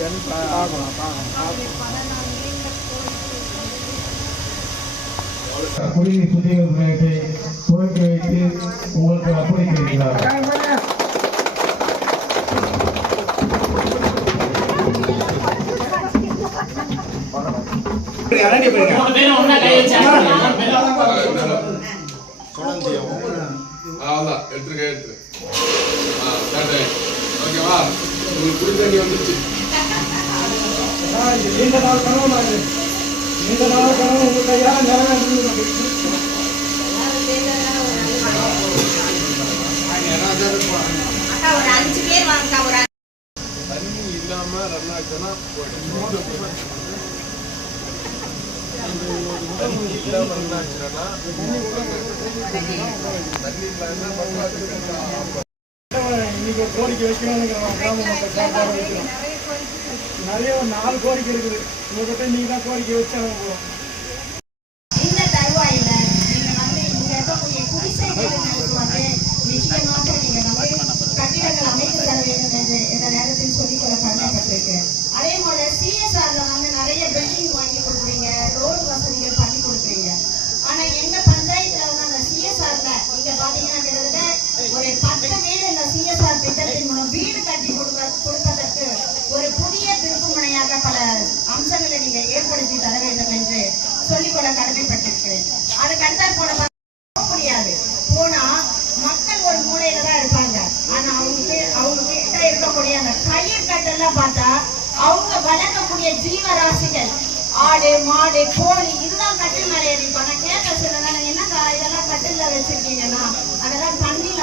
இல்லையான்னு பார்க்கலாம். குடிநீர் சுத்திகரிப்பு துவக்கி வைத்து உங்களுக்கு அர்ப்பணித்திருக்கிறார். நீண்ட நாள் கனவு உங்க கையால் நிறைவேற்ற தண்ணி இல்லாம ரன் ஆச்சுன்னா தண்ணி இல்லாம ரன் ஆச்சுன்னா இன்னைக்கு ஒரு கோரிக்கை வைக்கணும்னு கிராம மக்கள் சாப்பாடு வைக்கிறோம். நிறைய ஒரு 4 கோரிக்கை இருக்குது. உங்ககிட்ட நீங்க தான் கோரிக்கை வச்சா போகும். இந்த தருவாயில நீங்க வந்து இங்க இருக்கக்கூடிய குடிசைகளுக்கு வந்து நிச்சயமாக நீங்க வந்து கட்டிடங்கள் அமைத்து தர வேண்டும் என்று இந்த நேரத்தில் சொல்லிக்கொள்ள கடமைப்பட்டிருக்கேன். அதே போல சிஎஸ்ஆர்ல வந்து நிறைய பில்டிங் வாங்கி கொடுக்குறீங்க, ரோடு வசதிகள் பண்ணி கொடுக்குறீங்க. ஆனா எங்க பஞ்சாயத்துல வந்து அந்த சிஎஸ்ஆர்ல இங்க பாத்தீங்கன்னா கிட்டத்தட்ட ஒரு 10 வீடு இந்த சிஎஸ்ஆர் திட்டத்தின் மூலம் வீடு கட்டி கொடுப்பதற்கு ஒரு புதிய திருப்புமுனையாக பல அம்சங்களை நீங்க ஏற்படுத்தி தர வேண்டும் என்று சொல்லிக்கொள்ள கடமைப்பட்டிருக்கிறேன். அதுக்கு அடுத்தாற் போல போக முடியாது. போனா மக்கள் ஒரு மூலையில தான் இருப்பாங்க. ஆனா அவங்க கிட்ட இருக்கக்கூடிய அந்த கயிறு கட்டெல்லாம் பார்த்தா அவங்க வளர்க்கக்கூடிய ஜீவராசிகள் ஆடு மாடு கோழி இதுதான் கட்டில் மேலே ஏறிப்பாங்க. கேட்க சொல்லுங்க என்னக்கா இதெல்லாம் கட்டில வச்சிருக்கீங்கன்னா அதெல்லாம் தண்ணியில